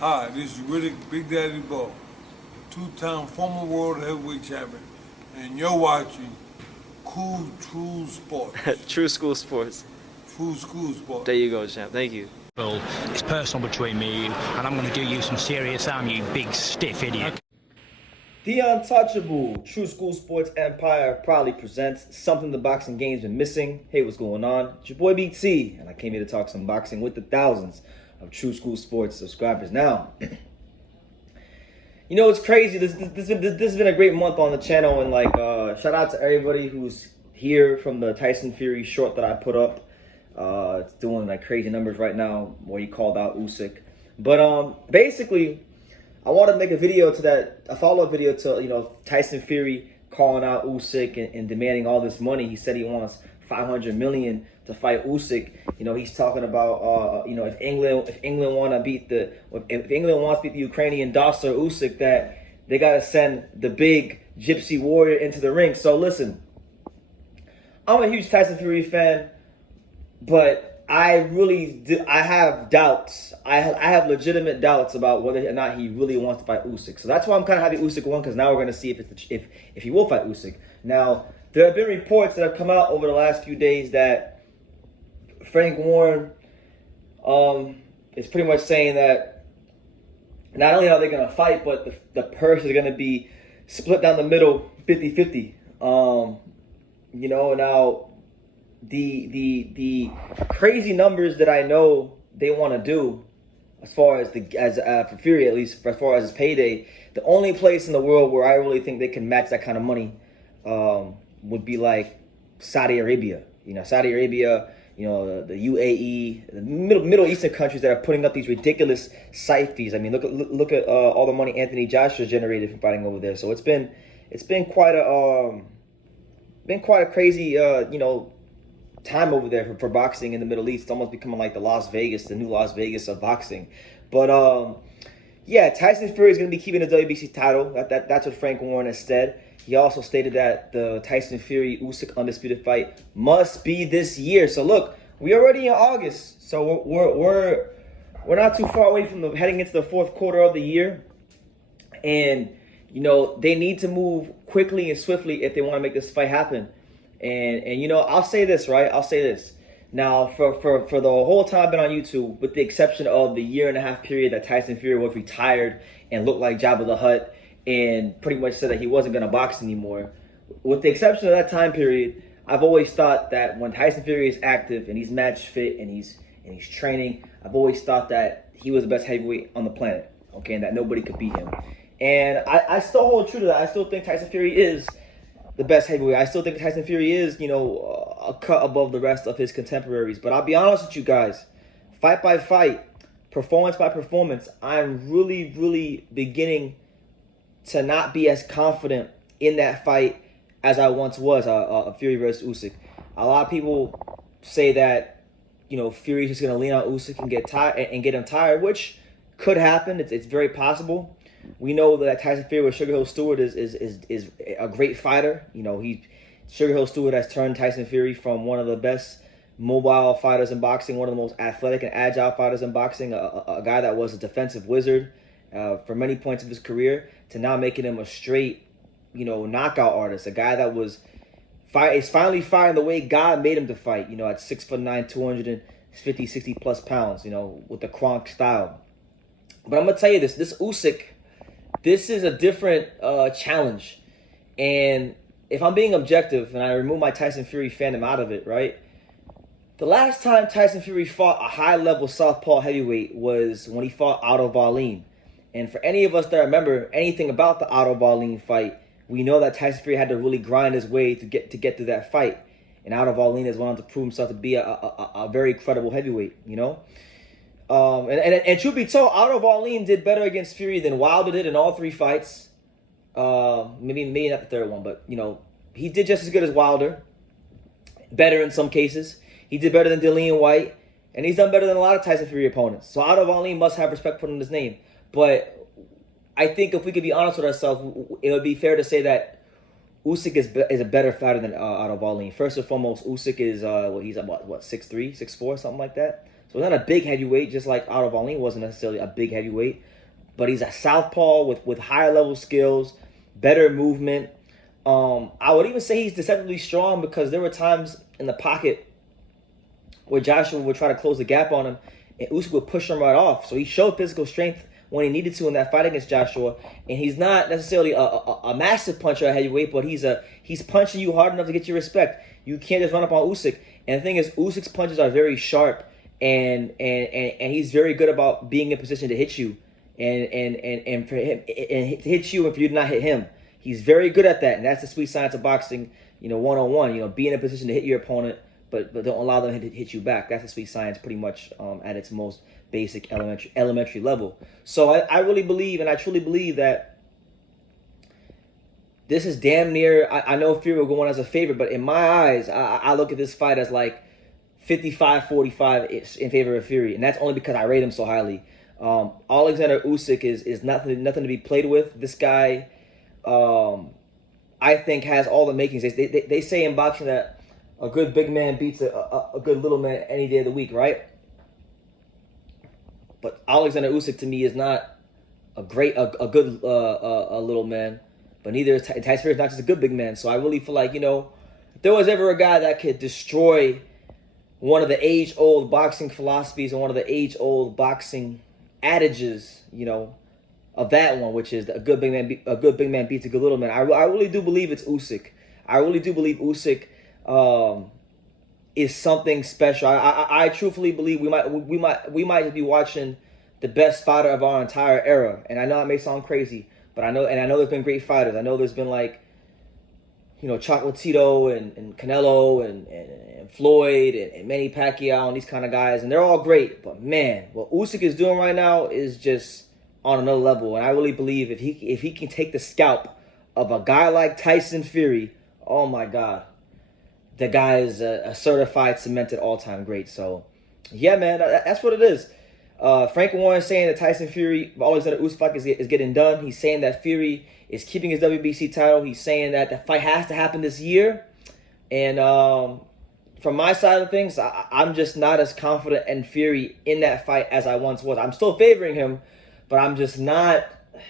Hi, this is Riddick Big Daddy Bo, two-time former world heavyweight champion, and you're watching Cool True Sports. True School Sports. True School Sports. There you go, champ. Thank you. Well, it's personal between me and you, and I'm going to do you some serious harm, you big stiff idiot. The Untouchable True School Sports Empire proudly presents something the boxing game's been missing. Hey, what's going on? It's your boy BT, and I came here to talk some boxing with the thousands of True School Sports subscribers. Now, you know, it's crazy. This has been a great month on the channel, and shout out to everybody who's here from the Tyson Fury short that I put up. It's doing like crazy numbers right now where he called out Usyk. But basically, I want to make a follow-up video to, Tyson Fury calling out Usyk and demanding all this money. He said he wants $500 million to fight Usyk. He's talking about, if England wants to beat the Ukrainian Dostar Usyk, that they got to send the big gypsy warrior into the ring. So listen, I'm a huge Tyson Fury fan, but I have doubts. I have legitimate doubts about whether or not he really wants to fight Usyk. So that's why I'm kind of happy Usyk won, because now we're going to see if he will fight Usyk. Now, there have been reports that have come out over the last few days that Frank Warren is pretty much saying that not only are they going to fight, but the purse is going to be split down the middle 50-50. Now the crazy numbers that I know they want to do, as far as for Fury, at least as far as his payday, the only place in the world where I really think they can match that kind of money would be like Saudi Arabia. Saudi Arabia, the UAE, the Middle Eastern countries that are putting up these ridiculous site fees. I mean, look at all the money Anthony Joshua generated from fighting over there. So it's been quite a crazy time over there for boxing in the Middle East. It's almost becoming like the new Las Vegas of boxing. But yeah, Tyson Fury is going to be keeping the WBC title. That's what Frank Warren has said. He also stated that the Tyson Fury Usyk Undisputed fight must be this year. So look, we're already in August, so we're not too far away from heading into the fourth quarter of the year, and they need to move quickly and swiftly if they want to make this fight happen. And I'll say this, right? I'll say this. Now, for the whole time I've been on YouTube, with the exception of the 1.5 year period that Tyson Fury was retired and looked like Jabba the Hutt and pretty much said that he wasn't going to box anymore, with the exception of that time period, I've always thought that when Tyson Fury is active and he's match fit and he's training, I've always thought that he was the best heavyweight on the planet, okay, and that nobody could beat him. And I still hold true to that. I still think Tyson Fury is the best heavyweight. I still think Tyson Fury is, a cut above the rest of his contemporaries. But I'll be honest with you guys, fight by fight, performance by performance, I'm really, really beginning to not be as confident in that fight as I once was, Fury versus Usyk. A lot of people say that, Fury's just going to lean on Usyk and get tired and get him tired, which could happen. It's very possible. We know that Tyson Fury with Sugar Hill Stewart is a great fighter. Sugar Hill Stewart has turned Tyson Fury from one of the best mobile fighters in boxing, one of the most athletic and agile fighters in boxing, a guy that was a defensive wizard for many points of his career, to now making him a straight, knockout artist, a guy that is finally fighting the way God made him to fight, at 6'9", 250, 60 plus pounds, with the Kronk style. But I'm gonna tell you this Usyk, this is a different challenge. And if I'm being objective and I remove my Tyson Fury fandom out of it, right? The last time Tyson Fury fought a high-level southpaw heavyweight was when he fought Otto Wallin. And for any of us that remember anything about the Otto Wallin fight, we know that Tyson Fury had to really grind his way to get through that fight. And Otto Wallin has went on to prove himself to be a very credible heavyweight, And truth be told, Otto Wallin did better against Fury than Wilder did in all three fights. Maybe not the third one, but he did just as good as Wilder. Better in some cases. He did better than Dillian White, and he's done better than a lot of Tyson Fury opponents. So Otto Wallin must have respect put in his name. But I think if we could be honest with ourselves, it would be fair to say that Usyk is a better fighter than Otto Wallin. First and foremost, Usyk is he's about 6'3", 6'4", something like that. So he's not a big heavyweight, just like Otto Wallin wasn't necessarily a big heavyweight. But he's a southpaw with higher level skills, better movement. I would even say he's deceptively strong because there were times in the pocket where Joshua would try to close the gap on him, and Usyk would push him right off. So he showed physical strength when he needed to in that fight against Joshua. And he's not necessarily a massive puncher at heavyweight, but he's punching you hard enough to get your respect. You can't just run up on Usyk. And the thing is, Usyk's punches are very sharp, and he's very good about being in position to hit you, and for him and to hit you and for you to not hit him. He's very good at that, and that's the sweet science of boxing. One-on-one. Be in a position to hit your opponent, but don't allow them to hit you back. That's the sweet science, pretty much at its most basic elementary level. So I really believe, and I truly believe that this is damn near. I know Fury will go on as a favorite, but in my eyes, I look at this fight as like 55-45 in favor of Fury, and that's only because I rate him so highly. Oleksandr Usyk is nothing to be played with. This guy, I think, has all the makings. They say in boxing that a good big man beats a good little man any day of the week, right? But Oleksandr Usyk to me is not a good little man, but neither is Tyson Fury is not just a good big man. So I really feel like, if there was ever a guy that could destroy one of the age-old boxing philosophies and one of the age-old boxing adages, of that one, which is a good big man beats a good little man. I really do believe it's Usyk. I really do believe Usyk is something special. I truthfully believe we might just be watching the best fighter of our entire era. And I know it may sound crazy, but I know there's been great fighters. I know there's been like, Chocolatito and Canelo and Floyd and Manny Pacquiao and these kind of guys, and they're all great. But man, what Usyk is doing right now is just on another level. And I really believe if he can take the scalp of a guy like Tyson Fury, oh my God, the guy is a certified, cemented all-time great. So yeah, man, that's what it is. Frank Warren saying that Tyson Fury, Oleksandr Usyk is getting done. He's saying that Fury is keeping his WBC title. He's saying that the fight has to happen this year. And from my side of things, I'm just not as confident in Fury in that fight as I once was. I'm still favoring him, but I'm just not.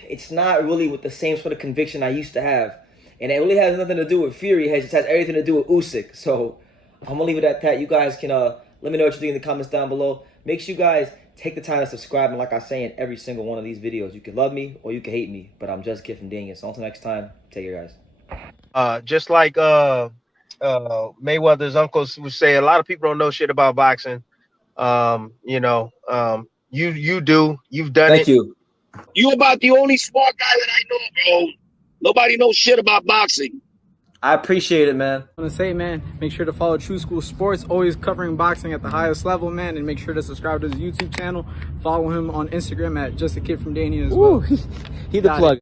It's not really with the same sort of conviction I used to have. And it really has nothing to do with Fury. It just has everything to do with Usyk. So I'm going to leave it at that. You guys can let me know what you think in the comments down below. Make sure you guys take the time to subscribe. And like I say in every single one of these videos, you can love me or you can hate me. But I'm just a kid from Daniel. So until next time, take care, guys. Just like Mayweather's uncles would say, a lot of people don't know shit about boxing. You do. You've done it. Thank you. You about the only smart guy that I know, bro. Nobody knows shit about boxing. I appreciate it, man. I want to say, man, make sure to follow True School Sports, always covering boxing at the highest level, man, and make sure to subscribe to his YouTube channel. Follow him on Instagram at Just a Kid from Danny as well. He the plug.